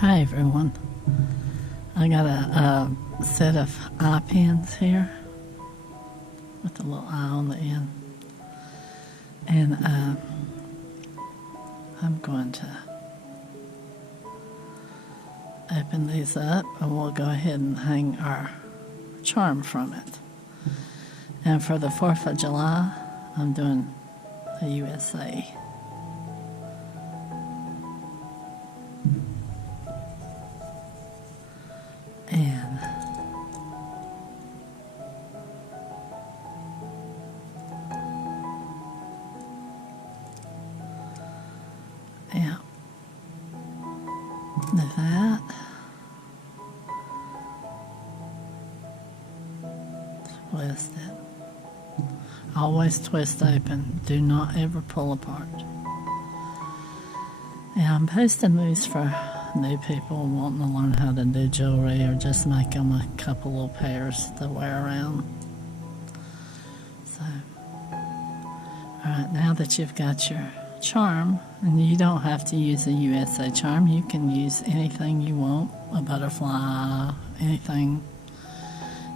Hi everyone. I got a set of eye pins here with a little eye on the end, and I'm going to open these up and we'll go ahead and hang our charm from it. And for the 4th of July, I'm doing a USA. And yeah, do that. Twist it. Always twist open. Do not ever pull apart. Yeah, I'm posting these for new people wanting to learn how to do jewelry or just make them a couple little pairs to wear around. So, alright, now that you've got your charm, and you don't have to use a USA charm, you can use anything you want, a butterfly, anything,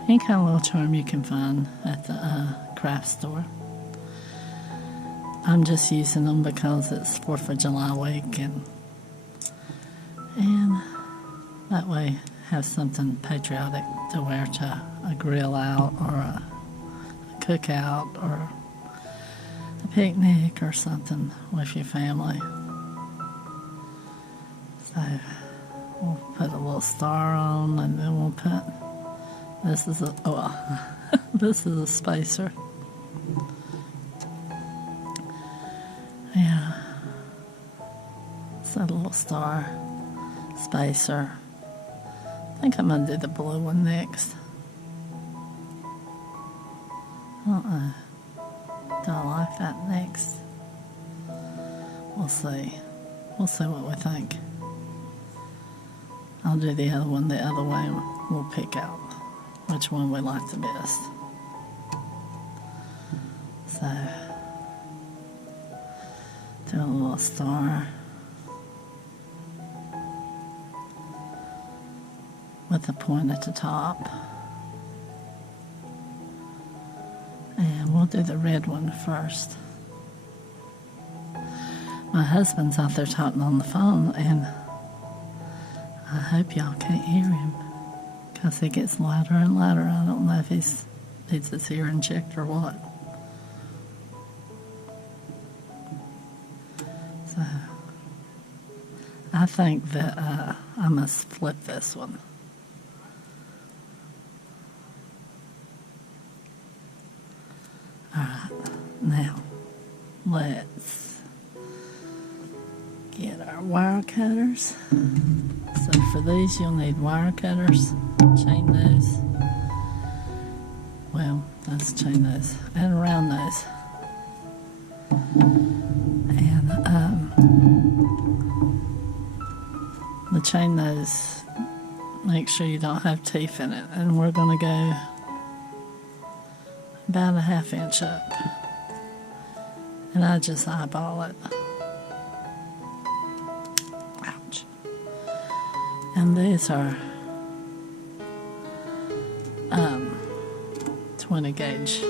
any kind of little charm you can find at the craft store. I'm just using them because it's 4th of July week, and that way have something patriotic to wear to a grill out or a cookout or a picnic or something with your family. So we'll put a little star on, and then we'll put, this is a spacer. Yeah, it's a little star spacer. I think I'm going to do the blue one next. Do I like that next? We'll see. We'll see what we think. I'll do the other one the other way, and we'll pick out which one we like the best. So, do a little star with a point at the top, and we'll do the red one first. My husband's out there talking on the phone, and I hope y'all can't hear him because he gets louder and louder. I don't know if he needs his hearing checked or what. So I think that I must flip this one. Alright, now let's get our wire cutters. So for these you'll need wire cutters, chain those. Well, let's chain those and round those. And the chain those, make sure you don't have teeth in it, and we're going to go about a 1/2 inch up, and I just eyeball it. Ouch. And these are 20 gauge,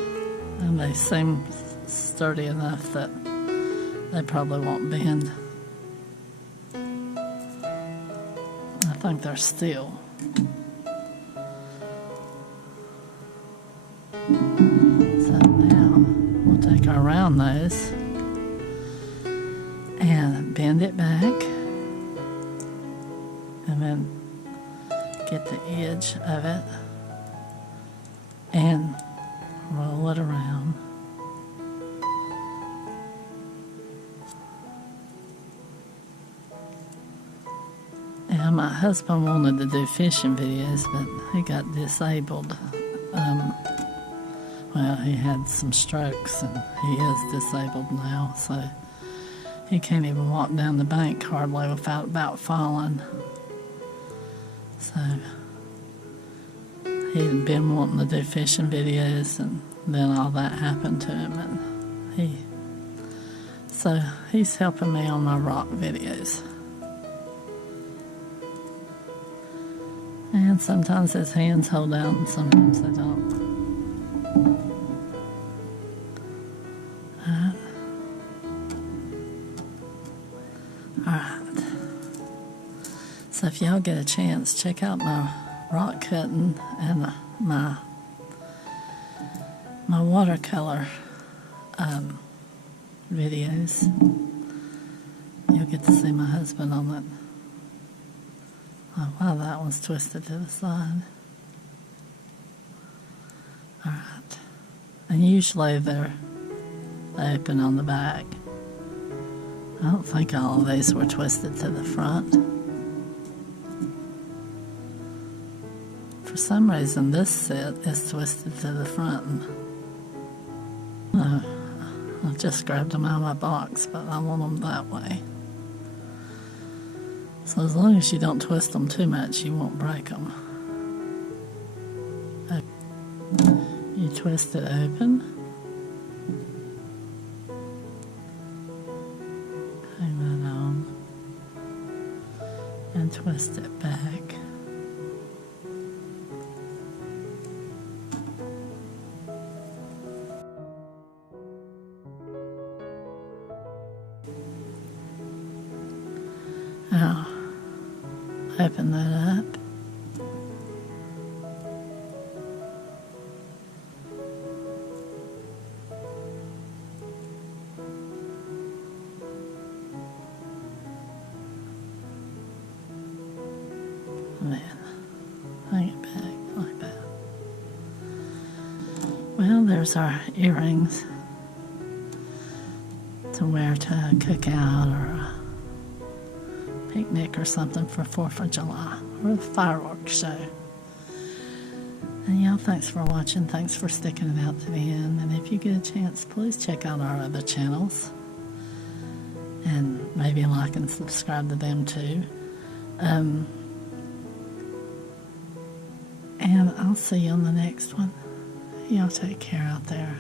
and they seem sturdy enough that they probably won't bend. I think they're steel. So now we'll take our round nose and bend it back, and then get the edge of it and roll it around. And my husband wanted to do fishing videos, but he got disabled. Well, he had some strokes, and he is disabled now, so he can't even walk down the bank hardly without about falling. So he'd been wanting to do fishing videos, and then all that happened to him, and so he's helping me on my rock videos. And sometimes his hands hold out and sometimes they don't. Alright. So if y'all get a chance, check out my rock cutting and my watercolor videos. You'll get to see my husband on it. Oh, wow, that one's twisted to the side. Alright. And usually they're open on the back. I don't think all of these were twisted to the front. For some reason this set is twisted to the front. I just grabbed them out of my box, but I want them that way. So as long as you don't twist them too much, you won't break them. You twist it open. Hang that on. And twist it back. Now, open that up. And then hang it back like that. Well, there's our earrings to wear to a cookout or a picnic or something for 4th of July or a fireworks show. And y'all, thanks for watching. Thanks for sticking it out to the end. And if you get a chance, please check out our other channels and maybe like and subscribe to them too. And I'll see you on the next one. Y'all take care out there.